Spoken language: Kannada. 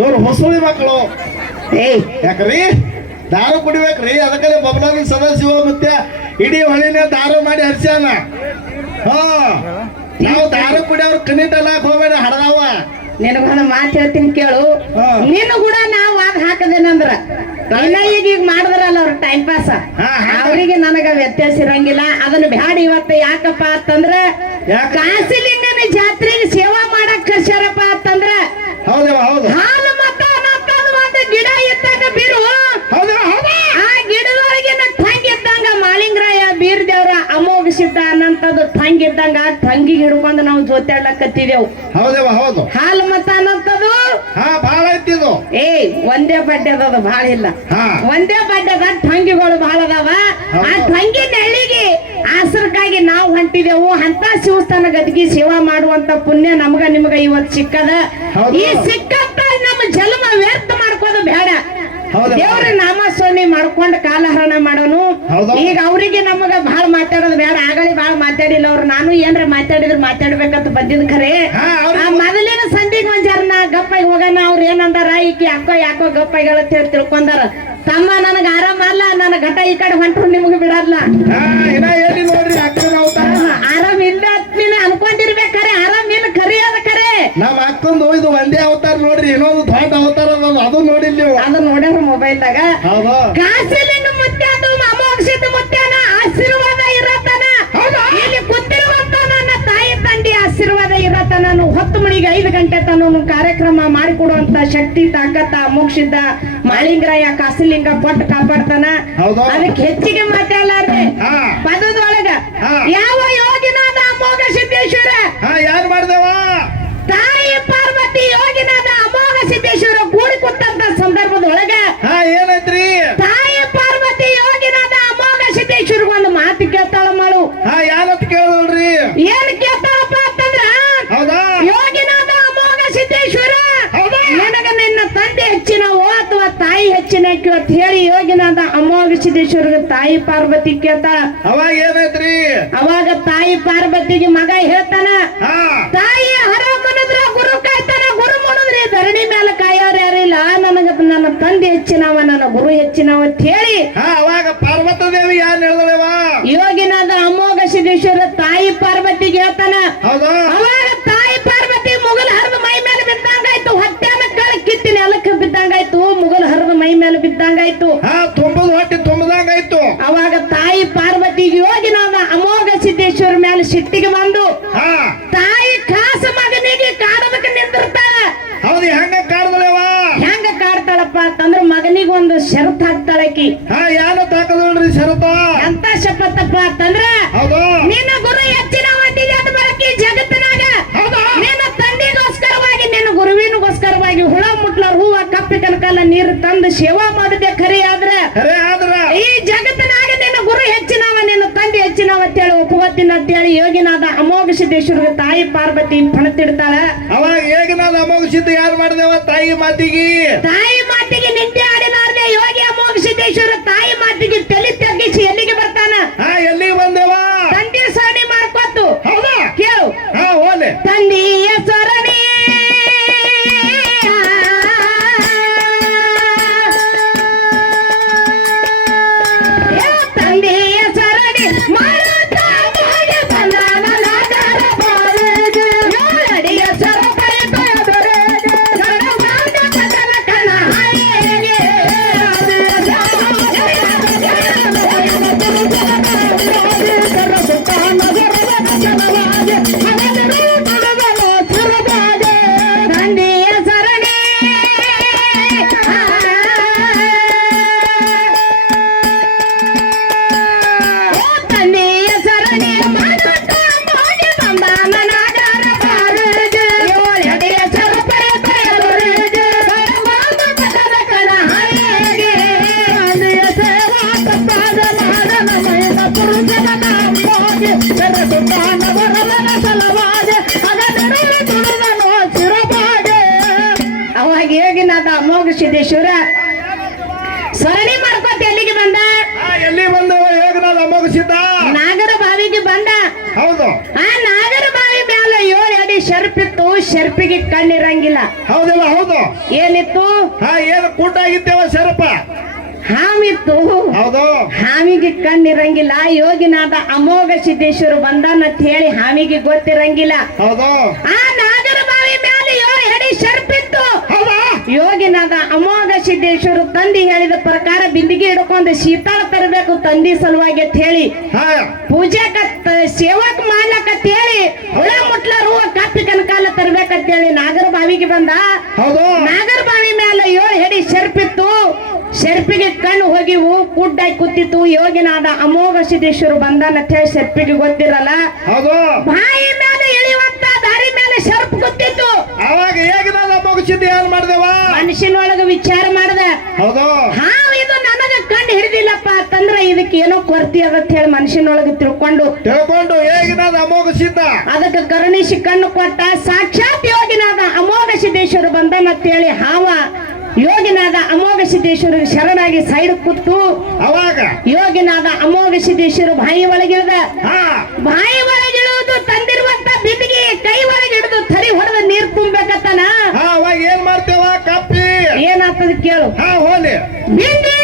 ಇವ್ರು ಹೊಸಳಿ ಮಕ್ಕಳು. ಏಯ್ ಯಾಕ್ರಿ ದಾರು ಕುಡಿಬೇಕ್ರಿ, ಅದಕ್ಕೆ ಬಬಲಾದಿ ಸದಾಶಿವ ಮತ್ತೆ ಇಡೀ ಹೊಳಿನ ದಾರು ಮಾಡಿ ಹರ್ಸ್ಯಾನ. ಹಾ ನಾವು ದಾರು ಕುಡಿಯೋರು ಕಣಿಟಲ್ಲ ಹೋಗ್ಬೇಡ ಹಡದಾವ. ನಿನಗೊಂದು ಮಾತು ಹೇಳ್ತೀನಿ ಕೇಳು. ನೀನು ಕೂಡ ನಾವು ಆಗ ಹಾಕದೇನಂದ್ರ ಈಗ ಮಾಡಿದ್ರಲ್ಲ ಅವ್ರ ಟೈಮ್ ಪಾಸ್, ಅವ್ರಿಗೆ ನನಗ ವ್ಯತ್ಯಾಸ ಇರಂಗಿಲ್ಲ. ಅದನ್ನ ಬ್ಯಾಡ ಇವತ್ತು. ಯಾಕಪ್ಪ ಅಂತಂದ್ರ ಕಾಸಿಲಿಂಗನ ಜಾತ್ರೆಗೆ ಸೇವಾ ಮಾಡಕ್ ಕರ್ಸ್ಯಾರಪ್ಪ ಅಂತಂದ್ರ ಹೌದವ ಹೌದು. ಹಾಲು ಮತ್ತ ಒಂದು ಗಿಡ ಇದ್ದಂಗ ಬೀರು, ಆ ಗಿಡದೊಳಗಿನ ತಂಗಿ ಇದ್ದಂಗ ಮಾಳಿಂಗರಾಯ ಬೀರ್ ದೇವ್ರ ಅಮೋಘಸಿದ್ದ ಅನ್ನಂತದ್ದು ತಂಗಿ ಇದ್ದಂಗ ತಂಗಿಗೆ ಹಿಡ್ಕೊಂಡು ನಾವು ಜೊತೆಡ್ಲಕತ್ತಿದೆವು. ಹೌದವ ಹೌದು. ಹಾಲು ಮತ ಅನ್ನಂತದ್ದು ಬಹಳ ಐತಿದು. ಒಂದೇ ಬಡ್ಡೆ ಅದ, ಬಹಳ ಇಲ್ಲ. ಒಂದೇ ಬಡ್ಡೆದ ತಂಗಿಗಳು ಬಹಳ ಅದಾವ. ಆ ತಂಗಿ ನೆಳ್ಳಿಗೆ ಆಸರಕ್ಕಾಗಿ ನಾವು ಹೊಂಟಿದೆವು. ಅಂತ ಶಿವಸ್ಥಾನ ಗದಗಿ ಸೇವಾ ಮಾಡುವಂತ ಪುಣ್ಯ ನಮಗ ನಿಮಗ ಇವತ್ತು ಸಿಕ್ಕದ. ಈ ಸಿಕ್ಕಂತ ನಮ್ಮ ಜನ್ಮ ವ್ಯರ್ಥ ಮಾಡ್ಕೋದು ಬೇಡ. ದೇವ್ರ ನಾಮಸ್ಮರಣೆ ಮಾಡ್ಕೊಂಡು ಕಾಲಹರಣ ಮಾಡೋನು. ಈಗ ಅವ್ರಿಗೆ ನಮಗ ಬಹಳ ಮಾತಾಡೋದು ಬೇಡ. ಆಗಲಿ ಬಹಳ ಮಾತಾಡಿಲ್ಲ ಅವ್ರು. ನಾನು ಏನ್ರ ಮಾತಾಡಿದ್ರೆ ಮಾತಾಡ್ಬೇಕಂತ ಬಂದಿದ್ ಖರೆ. ಮೊದಲಿನ ಸಂಧಿಗೆ ಒಂದ್ ಜನ ಗಪ್ಪಾಗಿ ಹೋಗೋಣ. ಅವ್ರ ಏನಂದಾರ, ಈಕಿ ಯಾಕೋ ಗಪ್ಪಾಯಿಗಳ ತಿಳ್ಕೊಂಡಾರ. ತಮ್ಮ ನನಗ ಆರಾಮಲ್ಲ, ನನ್ನ ಘಟ ಈ ಕಡೆ ಹೊಂಟ್ರು ನಿಮ್ಗೆ ಬಿಡಲ್ಲ. ಆರಾಮ್ ಇಲ್ಲ ನೀನು ಅನ್ಕೊಂಡಿರ್ಬೇಕಾರೆ ಆರಾಮ್ ಇಲ್ಲ. ಖರೆ ಅದ ಖರೆ. ನಾವ್ ಅಕ್ಕಂದು ಇದು ಒಂದೇ ಅವತಾರ ನೋಡ್ರಿ, ಇನ್ನೊಂದು ದೊಡ್ಡ ಅವತಾರ ಅದು ನೋಡಿಲ್ಲ ನೀವು. ಅದು ನೋಡ್ಯಾರ ಮೊಬೈಲ್ದಾಗ. ಕಾಸಿಲಿಂಗ ಮುತ್ಯ ಅದು ಅಮೋಘಸಿದ್ದ ಮುತ್ಯನ ಆಶೀರ್ವಾದ ಇರತನ. ಇಲ್ಲಿ ಕೂತಿರುವಂತ ನನ್ನ ತಾಯಿ ತಂದೆ ಆಶೀರ್ವಾದ ಇರತನ. ನಾನು 10 ಮಣಿಗೆ 5 ಗಂಟೆ ತನಕ ಕಾರ್ಯಕ್ರಮ ಮಾಡಿಕೊಡುವಂತ ಶಕ್ತಿ ತಾಕತ್ತ ಅಮೋಘಸಿದ್ದ ಮಾಳಿಂಗರಾಯ ಕಾಸಿಲಿಂಗ ಕೊಟ್ಟು ಕಾಪಾಡ್ತಾನ. ಅದಕ್ಕೆ ಹೆಚ್ಚಿಗೆ ಮಾತಾಡಲಾರ್ದೆ ಪದದೊಳಗ ಯಾವ ಯೋಗಿನಾದ ಅಮೋಘ ಸಿದ್ದೇಶ್ವರ ಯಾರು ಮಾಡ್ದೇವ ತಾಯಿ ಪಾರ್ವತಿ ಯೋಗಿನಾದ ಅಮೋಘ ಸಿದ್ದೇಶ್ವರ ಕೂಡಿ ಕೂತಂತ ಸಂದರ್ಭದೊಳಗ ಏನೈತ್ರಿ, ತಾಯಿ ಪಾರ್ವತಿ ಯೋಗಿನಾದ ಅಮೋಘ ಸಿದ್ದೇಶ್ವರ ಒಂದು ಮಾತು ಕೇಳ್ತಾಳ ಮಾಡು. ಯಾರತ್ ಕೇಳಲ್ರಿ? ಏನ್ ಕೇಳ್ತಾಳಪ್ಪ ಅಂತಂದ್ರ, ಯೋಗಿನಾದ ಅಮೋಘ ಸಿದ್ದೇಶ್ವರ ನನಗ ನಿನ್ನ ತಂದೆ ಹೆಚ್ಚಿನವೋ ಅಥವಾ ತಾಯಿ ಹೆಚ್ಚಿನಕ್ಕೆ ಅಂತ ಹೇಳಿ ಯೋಗಿನಾದ ಅಮೋಘ ಸಿದ್ದೇಶ್ವರ ತಾಯಿ ಪಾರ್ವತಿ ಕೇಳ್ತಾಳ. ಅವಾಗ ಏನೈತ್ರಿ? ಅವಾಗ ತಾಯಿ ಪಾರ್ವತಿಗೆ ಮಗ ಹೇಳ್ತಾನ, ತಾಯಿ ಹರ ಮನದ್ರ ಗುರು ಕಾಯ್ತಾನ, ಗುರು ಮನದ್ರಿ ಧರಣಿ ಮೇಲೆ ಕಾಯೋರು ಯಾರಿಲ್ಲ. ನನಗ ನನ್ನ ತಂದೆ ಹೆಚ್ಚಿನವ, ನನ್ನ ಗುರು ಹೆಚ್ಚಿನವ ಅಂತ ಹೇಳಿ ಅವಾಗ ಪಾರ್ವತ ದೇವಿ ಯಾರು ಹೇಳಿದವ? ಯೋಗಿನಾದ ಅಮೋಘ ಸಿದ್ದೇಶ್ವರ ತಾಯಿ ಪಾರ್ವತಿಗೆ ಹೇಳ್ತಾನ. ಅವಾಗ ತಾಯಿ ಪಾರ್ವತಿ ಮುಗಲ್ ಹರಿದ ಮೈ ಮೇಲೆ ಬಿದ್ದಂಗಾಯ್ತು. ಹೊಟ್ಟೆನ ಕಳ ಕಿತ್ತಿ ನೆಲಕ್ಕೆ ಬಿದ್ದಂಗಾಯ್ತು. ಮುಗಲ್ ಹರಿದ ಮೈ ಮೇಲೆ ಬಿದ್ದಂಗಾಯ್ತು. ತುಂಬದ ಹೊಟ್ಟೆ ತುಂಬದಂಗಾಯ್ತು. ಅವಾಗ ತಾಯಿ ಪಾರ್ವತಿಗೆ ಯೋಗಿನಾದ ಅಮೋಘ ಸಿದ್ದೇಶ್ವರ ಮೇಲೆ ಸಿಟ್ಟಿಗೆ ಬಂದು ತಾಯಿ ಕಾಸ ಮಗನಿಗೆ ಕಾಡದಕ್ಕೆ ನಿಂತಿರ್ತಾಳ. ಹೌದು. ಹೆಂಗ ಕಾಡ್ದಳವ? ಹೆಂಗ ಕಾಡ್ತಾಳಪ್ಪ ಅಂತಂದ್ರ ಮಗನಿಗೆ ಒಂದು ಷರತ್ ಹಾಕ್ತಾಳಕಿ. ಯಾರು ತಾಕದಲ್ರಿ ಷರತ? ಎಂತ ಶಪಥಪ್ಪ ಅಂತಂದ್ರ, ನಿನ್ನ ಗುರು ಹೆಚ್ಚಿನ ಅಂತ ಬರಕಿ ಜಗತ್ತಿನಾಗ ನಿನ್ನ ತಂದೆಗೋಸ್ಕರವಾಗಿ ನಿನ್ನ ಗುರುವಿನಗೋಸ್ಕರವಾಗಿ ಹುಳ ಮುಟ್ಲಾರ ಹೂವ ಕಪ್ಪಿ ಕನಕಲ್ಲ ನೀರು ತಂದು ಸೇವಾ ಮಾಡಿದೆ. ಖರೆ ಆದ್ರ ಈ ಜಗತ್ತಿನಾಗ ನಿನ್ನ ಗುರು ಹೆಚ್ಚಿನವ, ನಿನ್ನ ತಂದೆ ಹೆಚ್ಚಿನವ ಅಂತೇಳಿ ಒಪ್ಪುವತ್ತಿನ ಅಂತೇಳಿ ಯೋಗಿನಾದ ಅಮೋಘ ಸಿದ್ದೇಶ್ವರ ತಾಯಿ ಪಾರ್ವತಿ ಪಣತಿಡ್ತಾಳ. ಅವಾಗ ಯೋಗಿನಾದ ಅಮೋಘ ಸಿದ್ಧ ಯಾರು ಮಾಡಿದೇವ? ತಾಯಿ ಮಾತಿಗೆ ನಿಂತೆ ಆಡಿನಾರ್ದೆ ಯೋಗಿ ಅಮೋಘ ಸಿದ್ದೇಶ್ವರ ತಾಯಿ ಮಾತಿಗೆ ತಲೆ ತಗ್ಗಿಸಿ ಎಲ್ಲಿಗೆ ಬರ್ತಾನ? ಎಲ್ಲಿಗೆ ಬಂದೇವ? ತಂದೆ ಸರಣಿ ಮಾಡ್ಕೊತು. ಹೌದಾ? ಕೇಳು. ಓಲೆ ತಂದೆಯ ಸರಣಿ ಅವಾಗ ಯೋಗಿನಾದ ಅಮೋಘ ಸಿದ್ದೇಶ್ವರ ಸರಣಿ ಮಾಡ್ಕೊತ ಎಲ್ಲಿಗೆ ಬಂದ? ಎಲ್ಲಿ ಬಂದವ ಯೋಗಿನಾದ ಅಮೋಘ ಸಿದ್ಧ? ನಾಗರ ಬಾವಿಗೆ ಬಂದ. ಹೌದು. ಆ ನಾಗರ ಬಾವಿ ಮೇಲೆ 7 ಅಡಿ ಹೆಡಿ ಶರ್ಪಿತ್ತು ಶರ್ಪಿಗೆ ಕಣ್ಣಿರಂಗಿಲ್ಲ. ಹೌದಿಲ್ಲ ಹೌದು. ಏನಿತ್ತು? ಹಾ ಏನು ಕೂಟ ಆಗಿತ್ತೇವ ಶರಪ. ಹಾವಿತ್ತು. ಹೌದು. ಹಾವಿಗೆ ಕಣ್ಣಿರಂಗಿಲ್ಲ. ಯೋಗಿನಾದ ಅಮೋಘ ಸಿದ್ದೇಶ್ವರ ಬಂದಾನ ಅಂತ ಹೇಳಿ ಹಾವಿಗೆ ಗೊತ್ತಿರಂಗಿಲ್ಲ. ಹೌದು. ಆ ನಾಗರ ಬಾವಿ ಮೇಲೆ 7 ಹೆಡಿ ಶರ್ಪಿತ್ತು. ಹೌದಾ? ಯೋಗಿನಾದ ಅಮೋಘ ಸಿದ್ದೇಶ್ವರ ತಂದಿ ಹೇಳಿದ ಪ್ರಕಾರ ಬಿಂದಿಗೆ ಹಿಡ್ಕೊಂಡು ಶೀತಾಳ ತರಬೇಕು ತಂದಿ ಸಲುವಾಗಿ ಅಂತ ಹೇಳಿ ಹಾ ಪೂಜೆಕ ಸೇವಕ್ ಮಾಡ್ಲಕಂತ ಹೇಳಿ ಹುಳ ಮುಟ್ಲಾರು ಕಪ್ಪಿ ಕನಕಾಲ ತರ್ಬೇಕಂತ ಹೇಳಿ ನಾಗರ ಬಾವಿಗೆ ಬಂದ. ಹೌದು. ನಾಗರ ಬಾವಿ ಮೇಲೆ 7 ಹೆಡಿ ಶರ್ಪಿತ್ತು. ಶರ್ಪಿಗೆ ಕಣ್ಣು ಹೋಗಿವು, ಕುಡ್ಡಾಗಿ ಕೂತಿತ್ತು. ಯೋಗಿನಾದ ಅಮೋಘ ಸಿದ್ದೇಶ್ವರ ಬಂದಾನ ಅಂತ ಹೇಳಿ ಶರ್ಪಿಗೆ ಗೊತ್ತಿರಲ್ಲ. ಹೌದು. ಬಾಯಿ ಮೇಲೆ ಇಳಿಯುವಂತ ದಾರಿ ಮೇಲೆ ಶರ್ಪ್ ಗೊತ್ತಿತ್ತು. ಅವಾಗ ಹೇಗೆ ನಾನು ಮುಗಿಸಿದ್ದು ಏನ್ ಮಾಡ್ದೇವ? ಮನುಷ್ಯನೊಳಗ ವಿಚಾರ ಮಾಡದ. ಹೌದು. ಹಾವು ಇದು ನನಗ ಕಂಡು ಹಿಡಿದಿಲ್ಲಪ್ಪ ಅಂತಂದ್ರ ಇದಕ್ಕೆ ಏನೋ ಕೊರತೆ ಅದ ಹೇಳಿ ಮನುಷ್ಯನೊಳಗೆ ತಿಳ್ಕೊಂಡು ಹೇಗಿನಾದ ಅಮೋಘ ಸಿದ್ಧ ಅದಕ್ಕೆ ಕರುಣಿಸಿ ಕಣ್ಣು ಕೊಟ್ಟ. ಸಾಕ್ಷಾತ್ ಯೋಗಿನಾದ ಅಮೋಘ ಸಿದ್ದೇಶ್ವರ ಬಂದನ ಅಂತ ಹೇಳಿ ಹಾವ ಯೋಗಿನಾದ ಅಮೋಘ ಸಿದ್ದೇಶ್ವರಿಗೆ ಶರಣಾಗಿ ಸೈಡ್ ಕೂತು ಅವಾಗ ಯೋಗಿನಾದ ಅಮೋಘ ಸಿದ್ದೇಶ್ವರ ಬಾಯಿ ಒಳಗಿಳಿದ. ಹಾ ಬಾಯಿ ಒಳಗಿಳುವುದು ತಂದಿರುವಂತ ಬಿಂದಿಗೆ ಕೈ ಒಳಗಿಡಿದು ಥರಿ ಹೊಡೆದ ನೀರ್ ತುಂಬಬೇಕತ್ತನ. ಹಾ ಅವಾಗ ಏನ್ ಮಾಡ್ತೇವ ಕಪ್ಪಿ? ಏನಾಗ್ತದ ಕೇಳು. ಹಾ ಹೋಲಿ ಬಿಂದಿ